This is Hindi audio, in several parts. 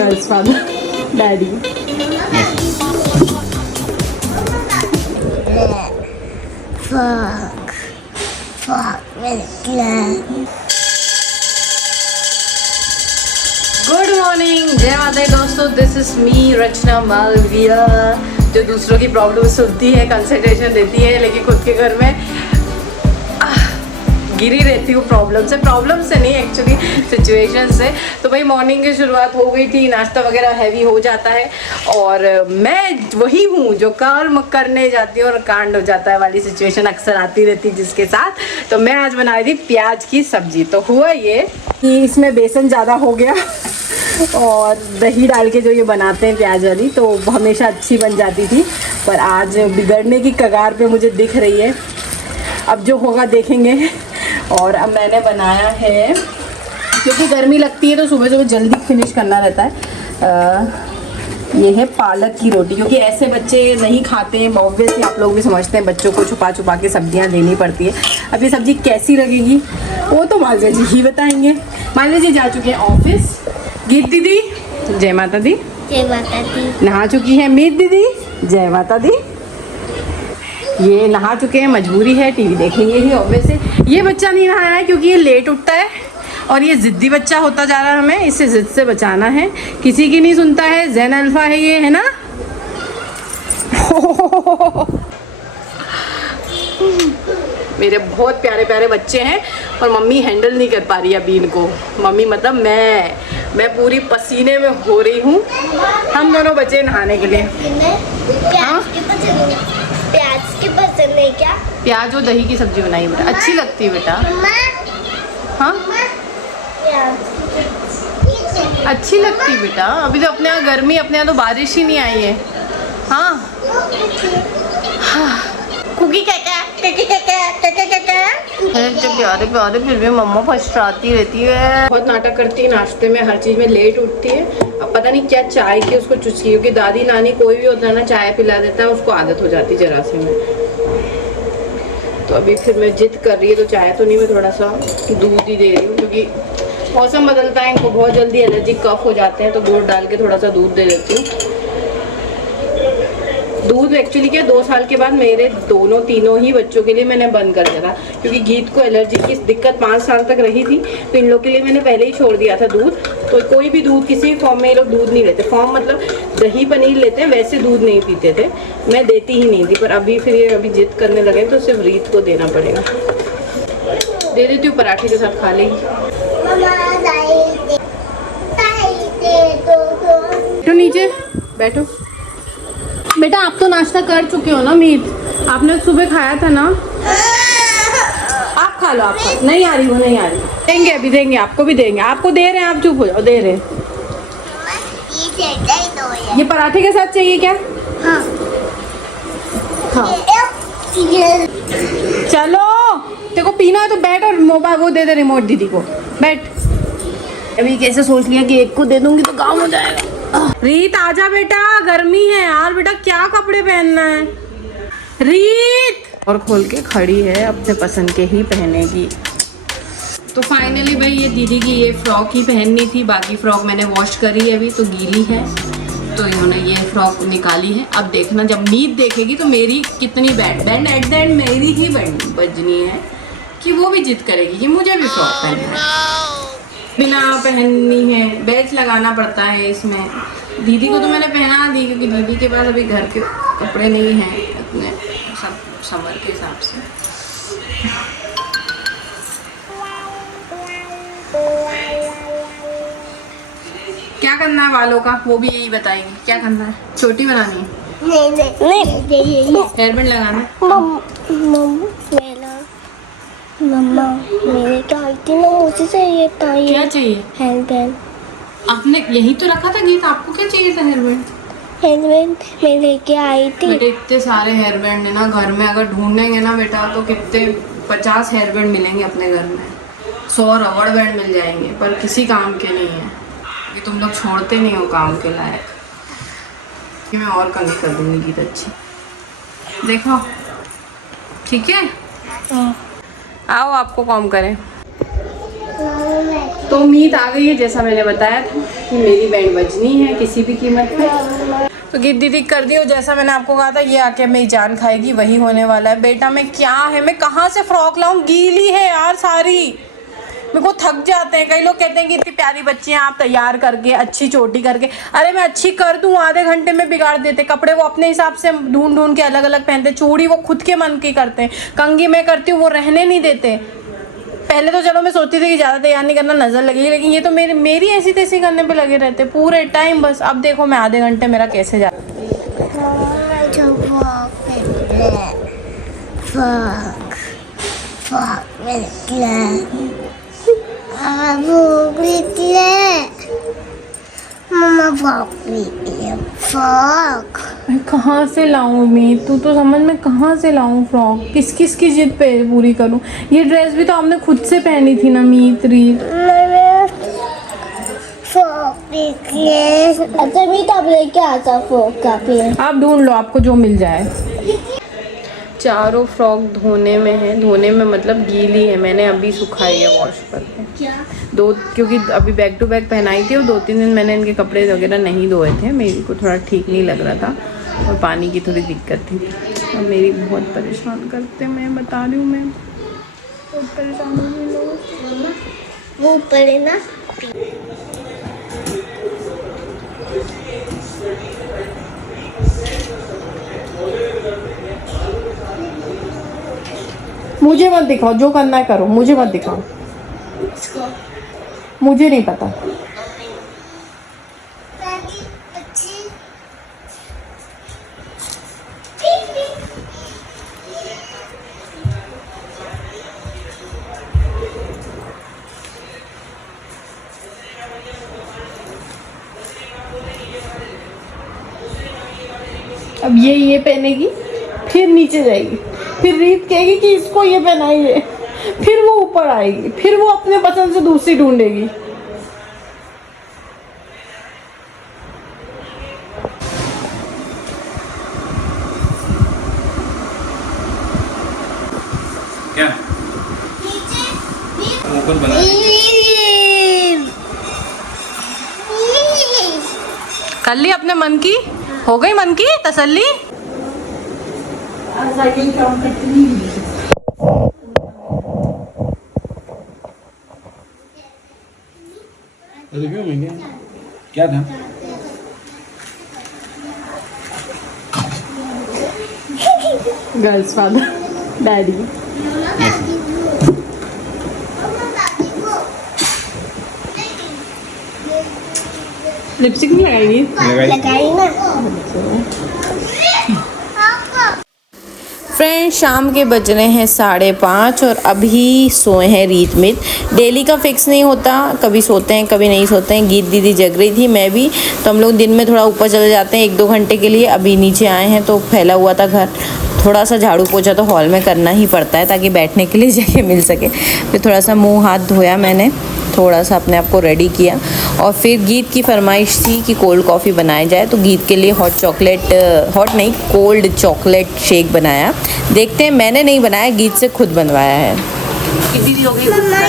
Girls father daddy. Good morning, जय माता दी दोस्तों। दिस इज मी रचना मालविया, जो दूसरों की प्रॉब्लम सुनती है, कंसल्टेशन देती है, लेकिन खुद के घर में गिरी रहती हूँ प्रॉब्लम से नहीं, एक्चुअली सिचुएशन से। तो भाई मॉर्निंग की शुरुआत हो गई थी, नाश्ता वगैरह हैवी हो जाता है और मैं वही हूँ जो कर्म करने जाती हूँ और कांड हो जाता है वाली सिचुएशन अक्सर आती रहती है जिसके साथ। तो मैं आज बना रही थी प्याज की सब्जी। तो हुआ ये कि इसमें बेसन ज़्यादा हो गया और दही डाल के जो ये बनाते हैं प्याज वाली, तो हमेशा अच्छी बन जाती थी, पर आज बिगड़ने की कगार पे मुझे दिख रही है। अब जो होगा देखेंगे। और अब मैंने बनाया है, क्योंकि गर्मी लगती है तो सुबह सुबह जल्दी फिनिश करना रहता है। ये है पालक की रोटी, क्योंकि ऐसे बच्चे नहीं खाते हैं, ऑब्वियसली आप लोग भी समझते हैं, बच्चों को छुपा छुपा के सब्जियां देनी पड़ती है। अब ये सब्जी कैसी लगेगी वो तो मालविया जी ही बताएंगे। मालविया जी जा चुके हैं ऑफिस। गीत दीदी जय माता दी। जय माता दी। नहा चुकी है मीत दीदी, जय माता दी। ये नहा चुके हैं, मजबूरी है, टीवी देखेंगे ही ऑब्वियसली। ये बच्चा नहीं नहाया है क्योंकि ये लेट उठता है और ये जिद्दी बच्चा होता जा रहा है, हमें इससे जिद से बचाना है। किसी की नहीं सुनता है, ज़ेन अल्फा है ये, है ना। मेरे बहुत प्यारे प्यारे बच्चे हैं और मम्मी हैंडल नहीं कर पा रही अभी इनको। मम्मी मतलब मैं पूरी पसीने में हो रही हूँ। हम दोनों बच्चे नहाने के लिए। प्याज की पसंद है क्या? प्याज और दही की सब्जी बनाई बेटा, अच्छी लगती है बेटा। हाँ अच्छी लगती है बेटा। अभी तो अपने यहाँ गर्मी, अपने यहाँ तो बारिश ही नहीं आई है। हाँ कुकी प्यारे प्यारे, फिर भी मम्मा पछताती रहती है, बहुत नाटक करती है नाश्ते में, हर चीज़ में लेट उठती है। अब पता नहीं क्या चाय की उसको चुस्की, क्योंकि दादी नानी कोई भी होता है ना चाय पिला देता है, उसको आदत हो जाती है जरा से में। तो अभी फिर मैं जिद कर रही है तो चाय तो नहीं, मैं थोड़ा सा दूध ही दे रही हूँ, क्योंकि मौसम बदलता है, इनको बहुत जल्दी एलर्जी कफ हो जाते हैं, तो दूध डाल के थोड़ा सा दूध दे देती हूँ। दूध एक्चुअली क्या 2 साल के बाद मेरे तीनों ही बच्चों के लिए मैंने बंद कर दिया था, क्योंकि गीत को एलर्जी की दिक्कत 5 साल तक रही थी, तो इन लोग के लिए मैंने पहले ही छोड़ दिया था दूध। तो कोई भी दूध किसी फॉर्म में ये लोग दूध नहीं लेते, फॉर्म मतलब दही पनीर लेते हैं, वैसे दूध नहीं पीते थे, मैं देती ही नहीं थी। पर अभी फिर ये अभी जिद करने लगे तो सिर्फ रीत को देना पड़ेगा। दे देती हूँ, पराठे के साथ खा लेगी। तो नीचे बैठो बेटा, आप तो नाश्ता कर चुके हो ना मीत, आपने सुबह खाया था ना। आप खा लो, आप खा। नहीं आ रही वो, नहीं आ रही, देंगे अभी देंगे, आपको भी देंगे, आपको दे रहे हैं, आप चुप हो जाओ, दे रहे हैं। ये पराठे के साथ चाहिए क्या? हाँ हाँ चलो, तेरे को पीना है तो बैठ, और मोबाइल वो दे दे रिमोट दीदी को, बैठ। अभी कैसे सोच लिया कि एक को दे दूंगी तो काम हो जाएगा। रीत आजा बेटा, गर्मी है यार बेटा, क्या कपड़े पहनना है रीत। और खोल के खड़ी है, अपने पसंद के ही पहनेगी। तो फाइनली भाई ये दीदी की ये फ्रॉक ही पहननी थी, बाकी फ्रॉक मैंने वॉश करी है अभी, तो गीली है, तो इन्होंने ये फ्रॉक निकाली है। अब देखना जब मीत देखेगी तो मेरी कितनी बैंड एट द एंड मेरी ही बैंड बजनी है, कि वो भी जिद करेगी कि मुझे भी फ्रॉक पहनना है, बिना पहननी है, बेल्ट लगाना पड़ता है इसमें। दीदी को तो मैंने पहना दी, क्योंकि दीदी के पास अभी घर के कपड़े नहीं हैं अपने सब समर के हिसाब से। क्या करना है बालों का वो भी यही बताएंगे, क्या करना है, चोटी बनानी है, नहीं हेयर बैंड लगाना है। मम्मा मेरे क्या ना मुझे चाहिए था, ये क्या चाहिए? Hair band. आपने यही तो रखा था गीत, आपको क्या चाहिए था? हेयर बैंड मैं लेके आई थी बेटे, इतने सारे हेयर बैंड है ना घर में, अगर ढूंढेंगे ना बेटा तो कितने 50 हेयर बैंड मिलेंगे अपने घर में, 100 रबड़ बैंड मिल जाएंगे, पर किसी काम के नहीं है, कि तुम लोग छोड़ते नहीं हो काम के लायक। कि मैं और कमी कर दूंगी गीत अच्छी, देखो ठीक है। आओ आपको कॉम करें। तो उम्मीद आ गई है, जैसा मैंने बताया था कि मेरी बैंड बजनी है किसी भी कीमत पे। तो गीत दीदी कर दी, और जैसा मैंने आपको कहा था ये आके मेरी जान खाएगी, वही होने वाला है। बेटा मैं क्या है, मैं कहाँ से फ्रॉक लाऊं, गीली है यार सारी, मेरे को थक जाते हैं। कई लोग कहते हैं कि इतनी प्यारी बच्ची हैं आप, तैयार करके अच्छी चोटी करके, अरे मैं अच्छी कर दूं आधे घंटे में बिगाड़ देते। कपड़े वो अपने हिसाब से ढूंढ ढूंढ के अलग अलग पहनते, चूड़ी वो खुद के मन की करते हैं, कंघी मैं करती हूँ वो रहने नहीं देते। पहले तो चलो मैं सोचती थी कि ज़्यादा तैयार नहीं करना, नज़र लगेगी, लेकिन ये तो मेरी ऐसी तैसी करने पे लगे रहते पूरे टाइम बस। अब देखो मैं आधे घंटे मेरा कैसे जा कहाँ से लाऊं मैं, तू तो समझ में कहाँ से लाऊं फ्रॉक, किस किस की जिद पे पूरी करूं। ये ड्रेस भी तो आपने खुद से पहनी थी ना मीत रीत। अच्छा मीत आप लेके आता फ्रॉक का फिर आप ढूंढ लो आपको जो मिल जाए। चारों फ्रॉक धोने में है, धोने में मतलब गीली है, मैंने अभी सुखाई है वॉश करके। क्या दो, क्योंकि अभी बैक टू बैक पहनाई थी और 2-3 दिन मैंने इनके कपड़े वगैरह नहीं धोए थे, मेरे को थोड़ा ठीक नहीं लग रहा था और पानी की थोड़ी दिक्कत थी। और मेरी बहुत परेशान करते, मैं बता रही हूँ, मैं बहुत परेशान हूँ इन लोगों से। वो ऊपर है ना। मुझे मत दिखाओ, जो करना है करो, मुझे मत दिखाओ, मुझे नहीं पता। अब ये पहनेगी, फिर नीचे जाएगी, फिर रीत कहेगी कि इसको ये पहनाइए, फिर वो ऊपर आएगी, फिर वो अपने पसंद से दूसरी ढूंढेगी। क्या ऊपर बना कर ली अपने मन की, हो गई मन की तसल्ली। रिव्यू में क्या था? Girls father daddy. लिपस्टिक नहीं लगाएगी? लगाई ना। फ्रेंड्स शाम के बज रहे हैं 5:30 और अभी सोए हैं रीत मित। डेली का फिक्स नहीं होता, कभी सोते हैं कभी नहीं सोते हैं। गीत दीदी जग रही थी, मैं भी, तो हम लोग दिन में थोड़ा ऊपर चले जाते हैं 1-2 घंटे के लिए। अभी नीचे आए हैं तो फैला हुआ था घर, थोड़ा सा झाड़ू पोछा तो हॉल में करना ही पड़ता है ताकि बैठने के लिए जगह मिल सके। फिर थोड़ा सा मुँह हाथ धोया मैंने, थोड़ा सा अपने आप को रेडी किया और फिर गीत की फरमाइश थी कि कोल्ड कॉफ़ी बनाया जाए, तो गीत के लिए कोल्ड चॉकलेट शेक बनाया। देखते हैं, मैंने नहीं बनाया, गीत से खुद बनवाया है। दीदी हो गई,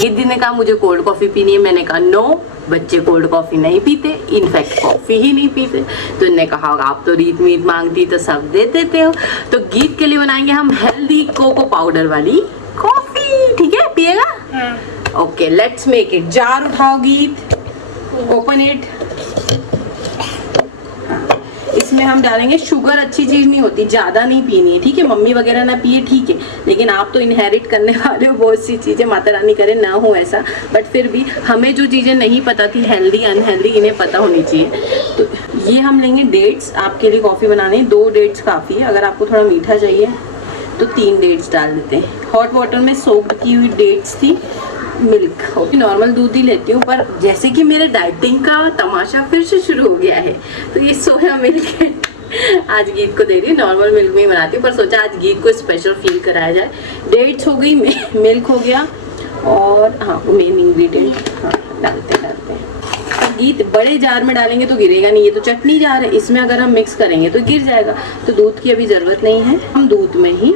दीदी ने कहा मुझे कोल्ड कॉफ़ी पीनी है, मैंने कहा नो, बच्चे कोल्ड कॉफ़ी नहीं पीते, इनफैक्ट कॉफ़ी ही नहीं पीते। तो इन्होंने कहा आप तो रीत मीत मांगती तो सब दे देते हो। तो गीत के लिए बनाएंगे हम हेल्दी कोको पाउडर वाली कॉफ़ी, ठीक है, पिएगा? Okay let's make it. Jar उठाओ गीत, ओपन इट। इसमें हम डालेंगे शुगर, अच्छी चीज नहीं होती, ज्यादा नहीं पीनी है, ठीक है? मम्मी वगैरह ना पिए ठीक है, लेकिन आप तो इनहेरिट करने वाले हो बहुत सी चीजें, माता रानी करे ना हो ऐसा, बट फिर भी हमें जो चीजें नहीं पता थी हेल्दी अनहेल्दी, इन्हें पता होनी चाहिए। तो ये हम लेंगे डेट्स, आपके लिए कॉफी बनाने 2 डेट्स काफी है। अगर आपको थोड़ा मीठा चाहिए तो 3 डेट्स डाल देते हैं। हॉट वाटर में सोक्ड की हुई डेट्स थी, मिल्क, नॉर्मल दूध ही लेती हूँ, पर जैसे कि मेरे डाइटिंग का तमाशा फिर से शुरू हो गया है तो ये सोया मिल्क है, आज गीत को दे रही हूँ। नॉर्मल मिल्क में ही बनाती हूँ, पर सोचा आज गीत को स्पेशल फील कराया जाए। डेट्स हो गई, मिल्क हो गया, और हाँ मेन इंग्रेडिएंट हाँ डालते हैं। अब गीत बड़े जार में डालेंगे तो गिरेगा नहीं, ये तो चटनी जार है, इसमें अगर हम मिक्स करेंगे तो गिर जाएगा। तो दूध की अभी ज़रूरत नहीं है, हम दूध में ही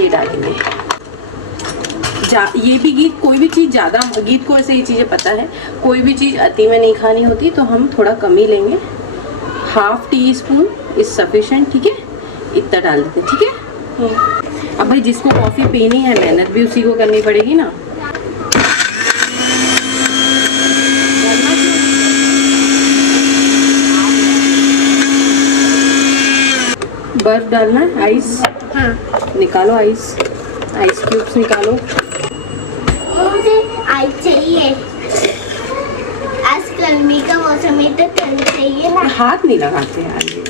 ये डालेंगे। ये भी गीत, कोई भी चीज़ ज़्यादा, गीत को ऐसे ये चीज़ें पता है, कोई भी चीज़ अति में नहीं खानी होती, तो हम थोड़ा कम ही लेंगे। 1/2 टीस्पून इज सफिशेंट, ठीक है, इतना डाल देते, ठीक है। अब भाई जिसको कॉफ़ी पीनी है, मेहनत भी उसी को करनी पड़ेगी ना। बर्फ डालना है, आइस। हाँ, निकालो आइस क्यूब्स निकालो। मुझे आइस चाहिए, आज गर्मी का मौसम है तो ठंड चाहिए ना। हाथ नहीं लगाते यार ये।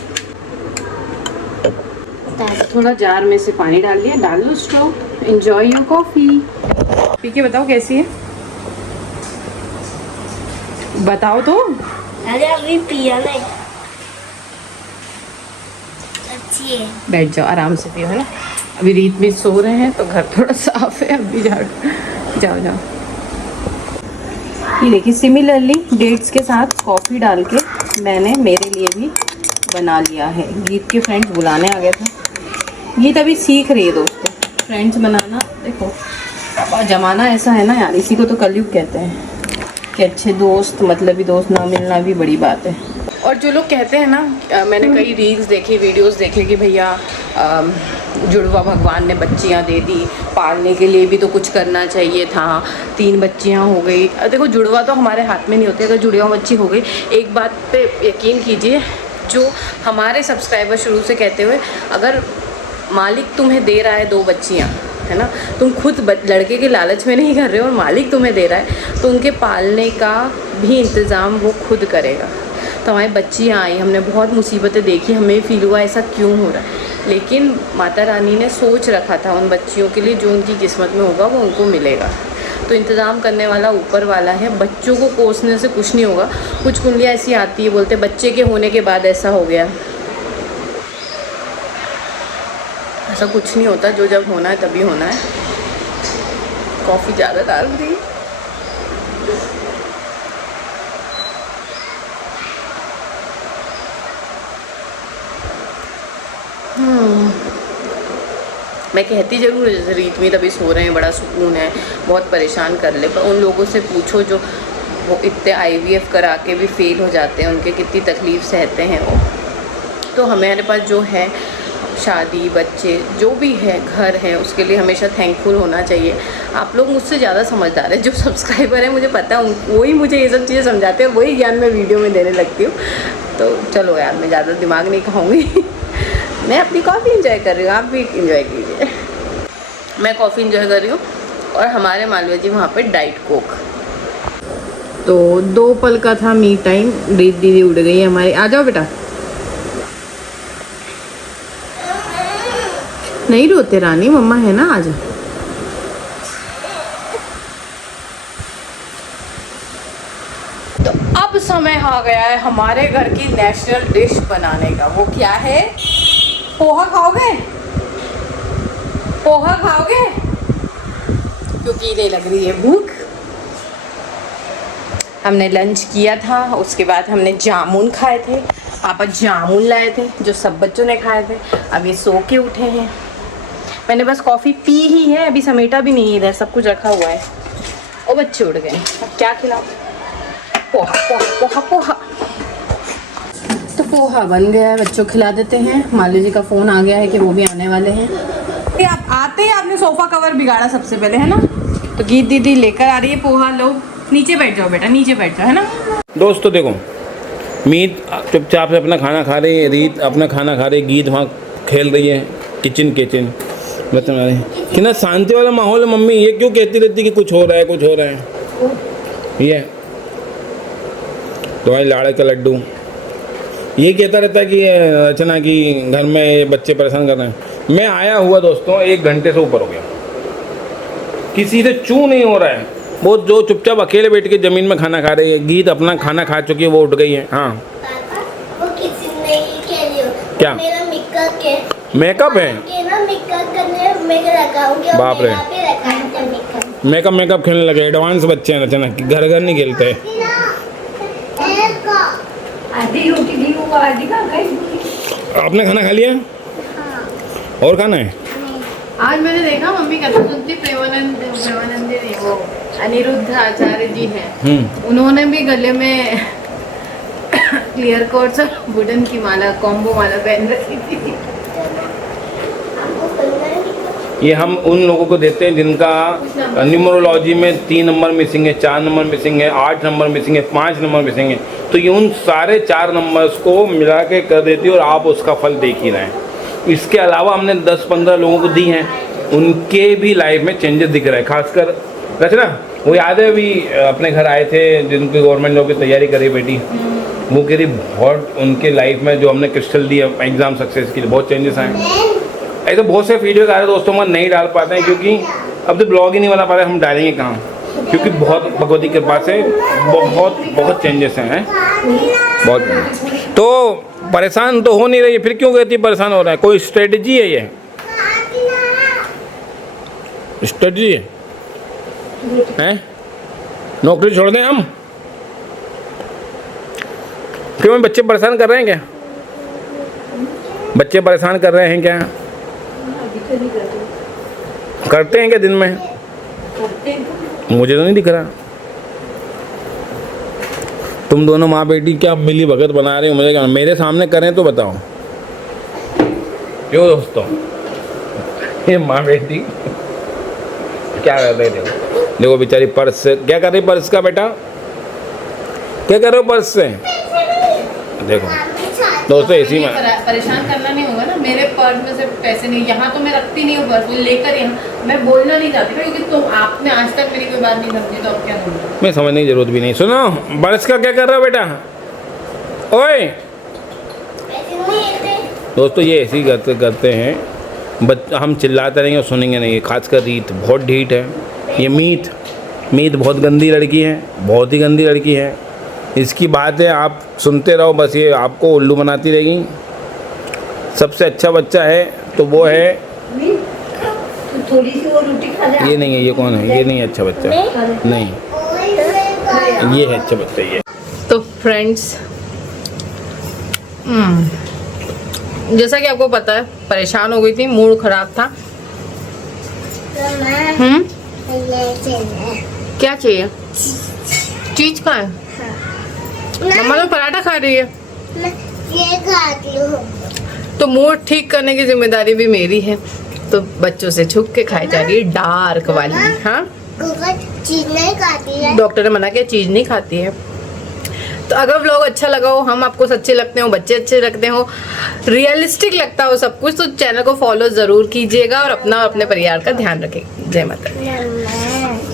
थोड़ा जार में से पानी डाल लिया, डाल लो स्ट्रॉ। Enjoy your coffee. पी के बताओ कैसी है, बताओ तो। अरे अभी पिया नहीं, अच्छी है। बैठ जाओ, आराम से पियो, है ना। अभी रीत में सो रहे हैं तो घर थोड़ा साफ है, अभी जाओ। ये देखिए, सिमिलरली डेट्स के साथ कॉफ़ी डाल के मैंने मेरे लिए भी बना लिया है। गीत के फ्रेंड्स बुलाने आ गए थे, गीत अभी सीख रही है दोस्तों फ्रेंड्स बनाना। देखो ज़माना ऐसा है ना यार, इसी को तो कलयुग कहते हैं कि अच्छे दोस्त, मतलबी दोस्त ना मिलना भी बड़ी बात है। और जो लोग कहते हैं ना, मैंने कई रील्स देखी, वीडियोस देखे कि भैया जुड़वा भगवान ने बच्चियां दे दी, पालने के लिए भी तो कुछ करना चाहिए था, 3 बच्चियां हो गई। देखो जुड़वा तो हमारे हाथ में नहीं होते, अगर जुड़वा बच्ची हो गई, एक बात पे यकीन कीजिए, जो हमारे सब्सक्राइबर शुरू से कहते हुए, अगर मालिक तुम्हें दे रहा है 2 बच्चियाँ, है ना, तुम खुद लड़के के लालच में नहीं कर रहे हो और मालिक तुम्हें दे रहा है, तो उनके पालने का भी इंतज़ाम वो खुद करेगा। तो हमारी बच्चियाँ आई, हमने बहुत मुसीबतें देखी, हमें फील हुआ ऐसा क्यों हो रहा है, लेकिन माता रानी ने सोच रखा था उन बच्चियों के लिए, जो उनकी किस्मत में होगा वो उनको मिलेगा। तो इंतज़ाम करने वाला ऊपर वाला है, बच्चों को कोसने से कुछ नहीं होगा। कुछ कुंडलियाँ ऐसी आती है, बोलते बच्चे के होने के बाद ऐसा हो गया, ऐसा कुछ नहीं होता, जो जब होना है तभी होना है। कॉफ़ी ज़्यादा डाल दी। मैं कहती ज़रूर है, जैसे रीत में तभी सो रहे हैं, बड़ा सुकून है, बहुत परेशान कर ले, पर उन लोगों से पूछो जो वो इतने IVF करा के भी फेल हो जाते हैं, उनके कितनी तकलीफ़ सहते हैं वो। तो हमारे पास जो है, शादी, बच्चे, जो भी है, घर है, उसके लिए हमेशा थैंकफुल होना चाहिए। आप लोग मुझसे ज़्यादा समझदार हैं, जो सब्सक्राइबर हैं मुझे पता है, वही मुझे ये सब चीज़ें समझाते हैं, वही ज्ञान मैं वीडियो में देने लगती हूँ। तो चलो यार, मैं ज़्यादा दिमाग नहीं खाऊंगी। मैं अपनी कॉफ़ी इंजॉय कर रही हूँ, आप भी इंजॉय कीजिए। मैं कॉफ़ी इंजॉय कर रही हूँ और हमारे मालवा जी वहाँ पे डाइट कोक। तो 2 पल का था मी टाइम, रीत दीदी उड़ गई है हमारी। आ जाओ बेटा, नहीं रोते रानी, मम्मा है ना, आ जाओ। तो अब समय आ गया है हमारे घर की नेशनल डिश बनाने का। वो क्या है? पोहा खाओगे? पोहा खाओगे? क्योंकि इन्हें लग रही है भूख। हमने लंच किया था, उसके बाद हमने जामुन खाए थे, पापा जामुन लाए थे जो सब बच्चों ने खाए थे। अब ये सो के उठे हैं, मैंने बस कॉफ़ी पी ही है, अभी समेटा भी नहीं, इधर सब कुछ रखा हुआ है। और बच्चे उठ गए, अब क्या खिलाओ? पोहा पोहा पोहा पोहा। तो पोहा बन गया है, बच्चों खिला देते हैं। मालू जी का फ़ोन आ गया है कि वो भी आने वाले हैं। ये आप आते ही आपने सोफ़ा कवर बिगाड़ा सबसे पहले, है ना। तो गीत दीदी लेकर आ रही है पोहा। लो नीचे बैठ जाओ बेटा, नीचे बैठ जाओ, है ना। दोस्तों देखो, मीत चुपचाप से अपना खाना खा रही है, रीत अपना खाना खा रही है, गीत वहाँ खेल रही है किचन बता रहे कितना शांति वाला माहौल है। मम्मी ये क्यों कहती रहती कि कुछ हो रहा है, कुछ हो रहा है? ये तुम्हारी लाड़े का लड्डू ये कहता रहता है कि रचना की घर में बच्चे परेशान कर रहे हैं। मैं आया हुआ दोस्तों 1 घंटे से ऊपर हो गया, किसी से चू नहीं हो रहा है। वो जो चुपचाप अकेले बैठ के ज़मीन में खाना खा रही है। गीत अपना खाना खा चुकी है, वो उठ गई है। हाँ वो किसी ने कह रही हो क्या? मेरा मेकअप के मेकअप है के ना, मेकअप करने में लगाऊंगी। बाप रे, मेकअप खेलने लगे। एडवांस बच्चे हैं रचना, घर घर नहीं खेलते। आपने खाना खा लिया? और खाना है? आज मैंने देखा मम्मी कथा सुनती, प्रेमानंदी नहीं, वो अनिरुद्ध आचार्य जी हैं, उन्होंने भी गले में क्लियर कोट्स और वुडन की माला, कॉम्बो माला पहन रखी थी। ये हम उन लोगों को देते हैं जिनका न्यूमरोलॉजी में 3 नंबर मिसिंग है, 4 नंबर मिसिंग है, 8 नंबर मिसिंग है, 5 नंबर मिसिंग है, तो ये उन सारे 4 नंबर्स को मिला के कर देती है और आप उसका फल देख ही रहे हैं। इसके अलावा हमने 10-15 लोगों को दी हैं, उनके भी लाइफ में चेंजेस दिख रहे हैं। खासकर रचना, वो याद है अभी अपने घर आए थे जिनकी गवर्नमेंट जॉब की तैयारी करी बेटी, वो कह रही बहुत उनके लाइफ में जो हमने क्रिस्टल दी एग्ज़ाम सक्सेस के लिए बहुत चेंजेस आए। ऐसे बहुत से वीडियोस आ रहे दोस्तों, हम नहीं डाल पाते हैं क्योंकि अब तो ब्लॉग ही नहीं बना पा रहे, हम डालेंगे कहाँ, क्योंकि बहुत भगवती की कृपा से बहुत चेंजेस हैं बहुत। तो परेशान तो हो नहीं रही, फिर क्यों कहती परेशान हो रहा है? कोई स्ट्रेटजी है? ये स्ट्रेटजी है? नौकरी छोड़ दें हम? क्यों बच्चे परेशान कर रहे हैं क्या? बच्चे परेशान कर रहे हैं क्या? करते हैं क्या दिन में? मुझे तो नहीं दिख रहा। तुम दोनों माँ बेटी क्या मिली भगत बना रहे हो? मुझे क्या, मेरे सामने करें तो बताओ। क्यों दोस्तों, ये माँ बेटी क्या कर रहे? देखो बेचारी पर्स से क्या कर रही, पर्स का बेटा क्या कर रहे हो पर्स से? देखो दोस्तों, इसी में परेशान करना नहीं होगा ना। मेरे पर्स में से पैसे नहीं, यहाँ तो मैं रखती नहीं हूँ पर्स, लेकर यहाँ मैं बोलना नहीं चाहती क्योंकि तुम आपने आज तक मेरी कोई बात नहीं समझी, तो अब क्या बोलूँ? मैं समझने की जरूरत भी नहीं। सुनो, पर्स का क्या कर रहा हो बेटा? ओए दोस्तों, ये ऐसे ही करते हैं हम चिल्लाते रहेंगे और सुनेंगे नहीं। खासकर रीत बहुत ढीठ है। ये मीत बहुत गंदी लड़की है, बहुत ही गंदी लड़की है। इसकी बात है आप सुनते रहो, बस ये आपको उल्लू बनाती रहेगी। सबसे अच्छा बच्चा है तो वो है, थोड़ी सी और रोटी खा ले। ये नहीं है। ये कौन है? ये नहीं है अच्छा बच्चा, नहीं, ये है अच्छा बच्चा ये। तो फ्रेंड्स, जैसा कि आपको पता है, परेशान हो गई थी, मूड खराब था। क्या चाहिए? चीज का है? मम्मा तो पराठा खा रही है। ये खाती हूँ। तो मूड ठीक करने की जिम्मेदारी भी मेरी है, तो बच्चों से छुप के खाई जा रही है डार्क वाली। हाँ, चीज नहीं खाती है, डॉक्टर ने मना किया चीज नहीं खाती है। तो अगर व्लॉग अच्छा लगा हो, हम आपको सच्चे लगते हो, बच्चे अच्छे लगते हो, रियलिस्टिक लगता हो सब कुछ, तो चैनल को फॉलो जरूर कीजिएगा और अपना और अपने परिवार का ध्यान रखें। जय माता दी।